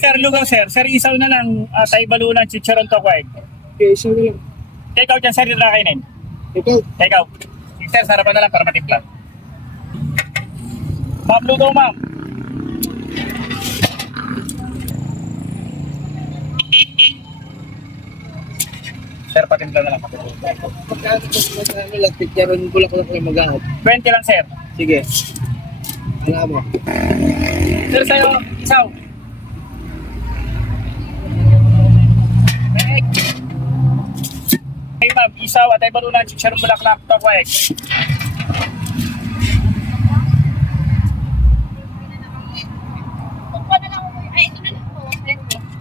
Sir, lugaw sir. Sir, isaw na lang. Tay balunan, chicharon to kwek. Okay, sorry. Take out yan sir, dito na kainin. Ito. Take out. Sir, sarapan na lang para matimpla. Ma'am, lugaw ma'am. Sir, patimpla na lang. Pagkano ko ano lang, picturean ko lang na mag-ahap. 20 lang sir. Sige. Alam mo. Sir, sa'yo, isaw. Kwek. Okay ma'am, isaw at ay balunan, chicharon bulaklak to kwek.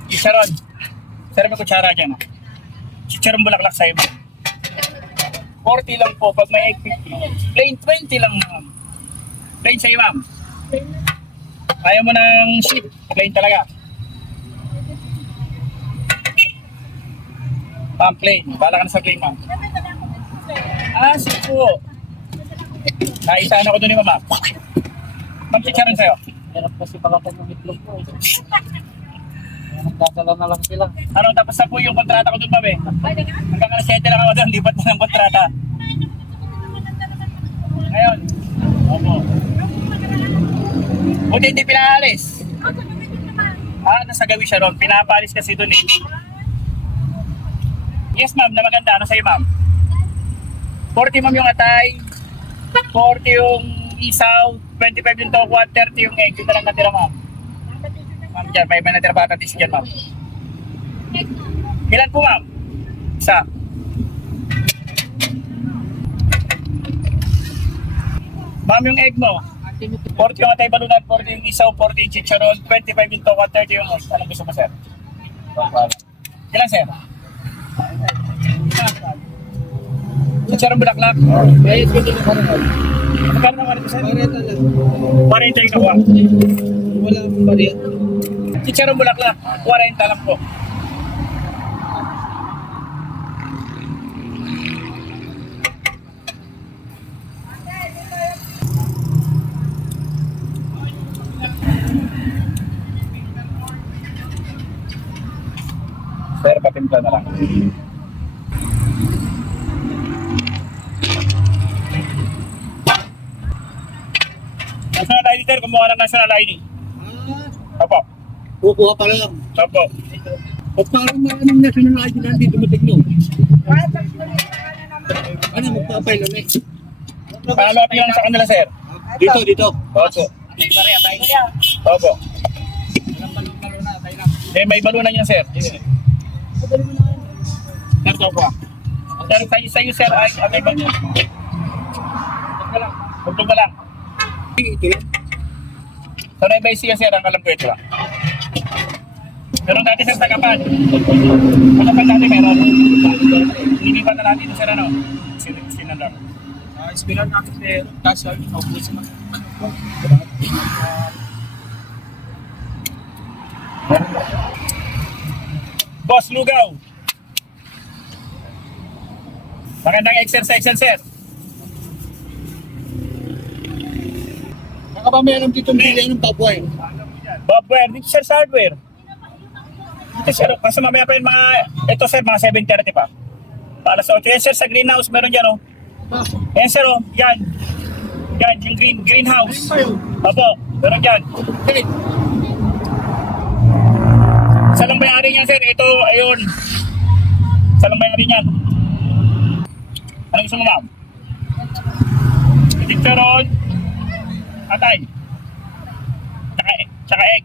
Chicharon. Sir, may kutsara dyan. Chicharon bulaklak sa'yo. 40 lang po pag may egg 50. Plain 20 lang ma'am. Plain sa'yo ma'am. Ayaw mo ng sheet. Plain talaga. Ma'am, plain. Bala ka na sa plain ma'am. Sige po. Naisaan ako doon ni ma'am. Ma'am, chicharon sa'yo. Hirap kasi palatan ng itlog ko. Nagdadala na lang sila. Ano, tapos na po yung kontrata ko doon ma'am eh. Hanggang alas 7 lang ako doon. Lipat na ng kontrata. Ngayon. Opo. Buti hindi pinaalis. Nasa gawi siya ron. Pinapaalis kasi doon eh. Yes ma'am, na maganda. Ano sa'yo ma'am? 40 ma'am yung atay. 40 yung isaw. 25 yung tokwa. 30 yung egg. Yun na lang natira ma'am. Ma'am dyan, may natira patatis dyan ma'am. Ilan po ma'am? Isa. Ma'am yung egg mo. 40 yung atay balunan, 40 yung isaw, 40 yung chicharon, 25 yung tokwa, 30 yung egg. Anong gusto mo sir? Ilan sir? Chicharon bulaklak. Kaya ito na parang. Magkano naman ito sir? 40 lang. 40 yung nakuha. Wala akong bariya. Chicharon bulaklak, 40 lang po. Sir, patimpla na lang. National ID sir, kumuha ng national ID. Opo. Kukuha pa lang. Opo. O parang maraming national ID na hindi dumating nyo. Ano, magpapay lang eh. Follow up yun sa kanila sir. Dito. Opo. Opo. May balunan yan sir. Sir, opo. Sir, sa'yo sir, ay balunan. Huwag ka lang. Ito lang. So, na-base siya sir, ang alam ko ito lang. Pero dati sir, tagapan. Tagapan dati meron. Linipan na natin ito sir, ano? Sinandar. Ispiran natin sir. Kaso, ako sa mga Boss Lugaw. Magandang exercise yan sir. Nakapamay alam dito bili ng papuay. Bobware, dito sir sa hardware. Dito sir, kasi mamaya pa yun mga, ito sir, mga 7:30 pa. Para sa 8. Yan sir, sa greenhouse, meron dyan oh. Yan sir oh, yan. Yan, yung greenhouse. Opo, meron dyan. Okay. Sa lang may-ari niyan sir, ito, ayun. Sa lang may-ari niyan. Anong gusto mo ma'am? Chicharon, atay, tsaka egg.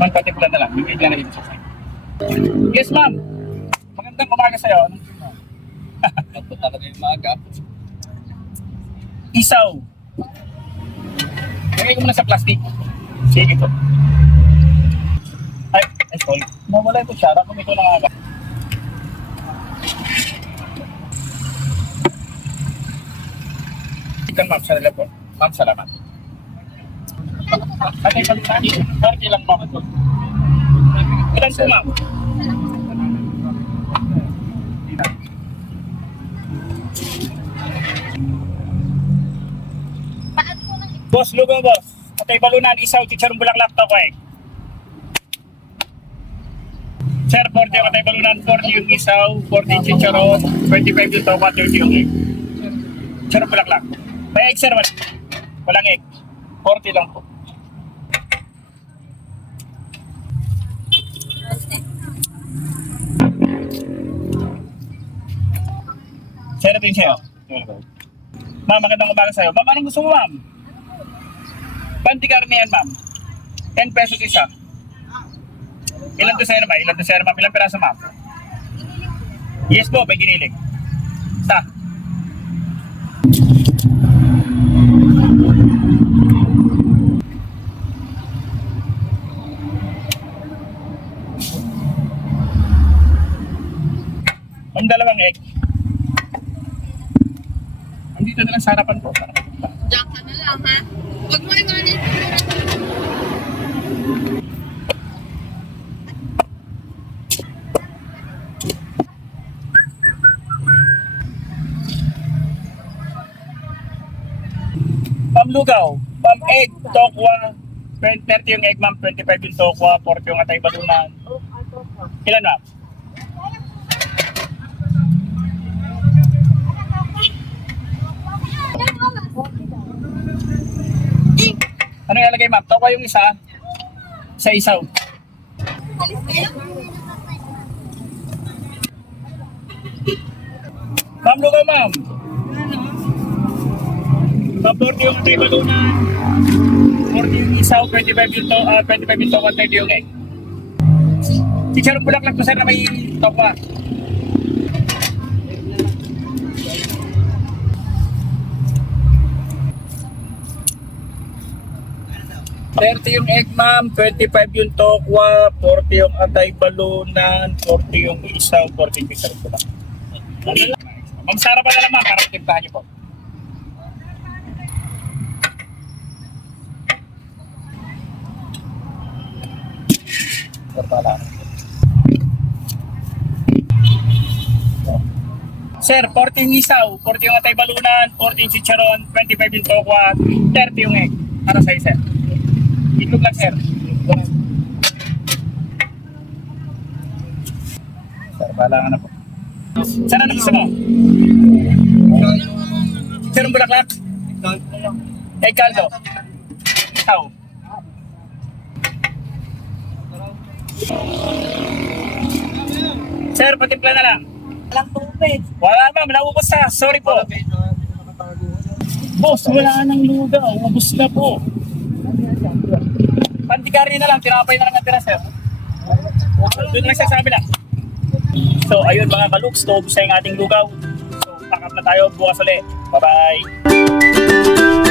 Magpatimpla na lang, bibigyan na rin sa sa'yo. Yes ma'am. Magandang umaga sa'yo. Anong gusto mo? Ako talaga yung maaga. Isaw. Lagay ko muna sa plastic. Sige po. Ay, sorry. Mawala yung kutsara kung ito lang aga. Ikan ma'am, sa po. Ma'am, salamat. At ay pagkakani, 30 lang ma'am ito. Ilan po, ma'am? Boss, lugaw, boss. Atay balunan, isaw, chicharong bulaklak, tokoy. Sir, 40 yung atay balunan, 40 yung isaw, 40 chicharon, 25 yung tokwa, 30 yung egg. Chicharong bulaklak. May egg, sir, walang egg. 40 lang po. Sir, ito yung sa'yo. Ma'am, magandang umaga sa'yo. Ma'am, anong gusto mo, ma'am? Banti karne yan, ma'am. 10 pesos isa. Ilan to sa'yo, ma'am? Ilan to sa'yo, ma'am? Ilang piraso, ma'am? Yes po, may giniling. Sa? Ang dalawang egg. Andito na lang sa harapan po. Diyan ka na lang, ha? Huwag mo iwanin. Pamlugaw, pam egg, tokwa, 30 yung egg, ma'am, 25 yung tokwa, 40 yung atay balunan. Ilan, ma'am? Ano yung ilagay, ma'am? Tokwa yung isa, sa isaw. Alis kayo? Ma'am, lugaw, ma'am. Ma'am, 40 yung atay balunan, 40 yung isaw, 25 yung tokwa, 30 yung egg. Chicharong bulaklak po, sir, na may tokwa. 30 yung egg, ma'am, 25 yung tokwa, 40 yung atay balunan, 40 yung isaw, 40 yung pisarong pula. Ma'am, sa harapan na lang, ma'am, para timplahan niyo po. Sir, 40 yung isaw, 40 yung atay balunan, 40 yung chicharon, 25 yung tokwa, 30 yung egg. Para sa'yo, sir. Itlog lang, sir. Sir, bahala ka na po. Sir, ano gusto mo? Sir, ang bulaklak? Egg caldo. Isaw. Sir, patimpla na lang. Walang tubig. Wala, ma'am. Naubos na. Sorry po. Boss, wala nang lugaw. Ubus na po. Pantikari na lang. Tinapay na lang ang tira, sir. Doon lang sasabi lang. So, ayun mga kaluks. Naubos na yung ating lugaw. So, pack up na tayo. Bukas ulit. Bye-bye.